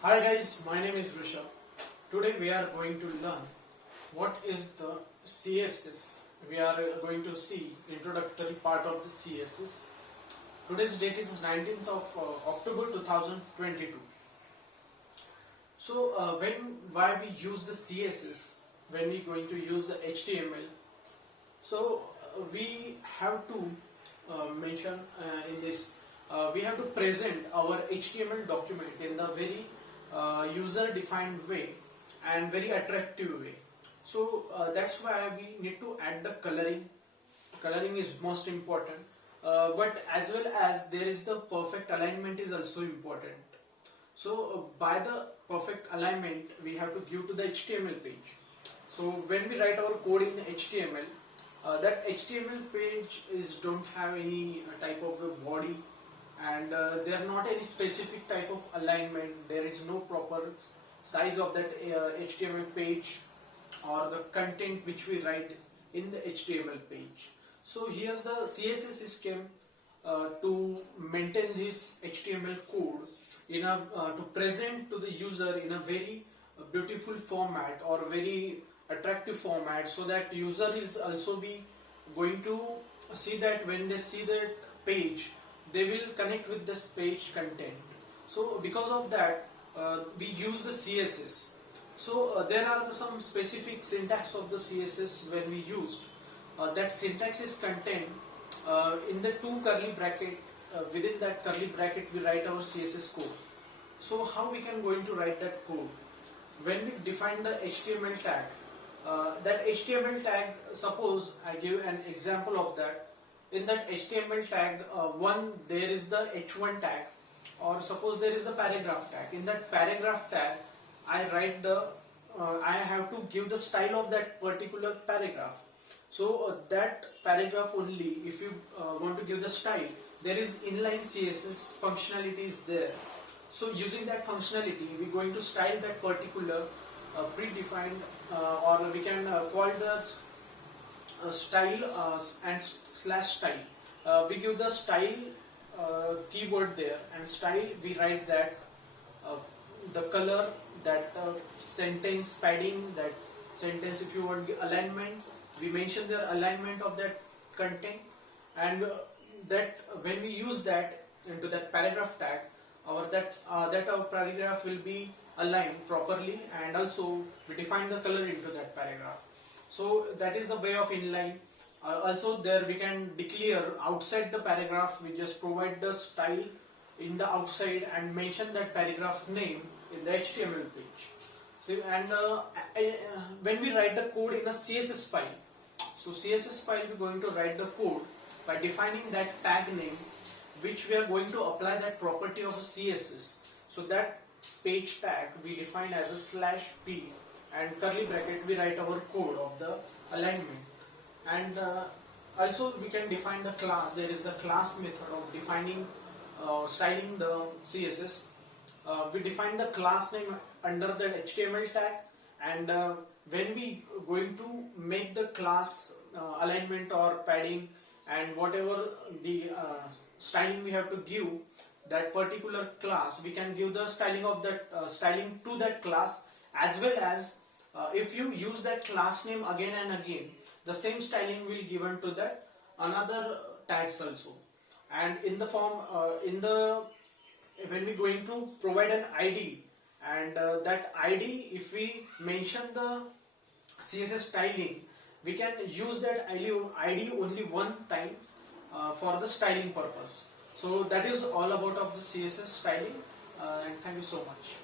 Hi guys, my name is Rishabh. Today we are going to learn what is the CSS. We are going to see introductory part of the CSS. Today's date is 19th of October 2022. So why we use the CSS when we going to use the HTML. So we have to mention in this, we have to present our HTML document in the very user defined way and very attractive way. So that's why we need to add the coloring is most important, but as well as there is the perfect alignment is also important. So by the perfect alignment we have to give to the HTML page. So when we write our code in HTML, that HTML page is don't have any type of a body, and there are not any specific type of alignment. There is no proper size of that HTML page or the content which we write in the HTML page. So here's the CSS system to maintain this HTML code in a to present to the user in a very beautiful format or very attractive format, so that user is also be going to see that when they see that page they will connect with this page content. So because of that we use the CSS. So there are some specific syntax of the CSS when we used. That syntax is contained in the two curly bracket. Within that curly bracket we write our CSS code. So how we can going to write that code? When we define the HTML tag, that HTML tag, suppose I give an example of that. In that HTML tag, one there is the h1 tag, or suppose there is the paragraph tag. In that paragraph tag I write the I have to give the style of that particular paragraph. So that paragraph only, if you want to give the style, there is inline CSS functionality is there. So using that functionality we are going to style that particular predefined, or we can call the style and slash style. We give the style keyword there, and style we write that uh, the color, that sentence padding, that sentence, if you want alignment, we mention the alignment of that content. And that when we use that into that paragraph tag, that our paragraph will be aligned properly, and also we define the color into that paragraph. So that is the way of inline. Also there we can declare outside the paragraph, we just provide the style in the outside and mention that paragraph name in the HTML page. So, and when we write the code in a CSS file, so CSS file we are going to write the code by defining that tag name, which we are going to apply that property of a CSS. So that page tag we define as a slash p, and curly bracket we write our code of the alignment. And also we can define the class. There is the class method of defining styling the CSS. We define the class name under the HTML tag, and when we going to make the class alignment or padding and whatever the styling we have to give that particular class, we can give the styling of that styling to that class, as well as if you use that class name again and again, the same styling will given to that another tags also. And in the form in the when we going to provide an ID, and that ID, if we mention the CSS styling, we can use that ID only one times for the styling purpose. So that is all about of the CSS styling, and thank you so much.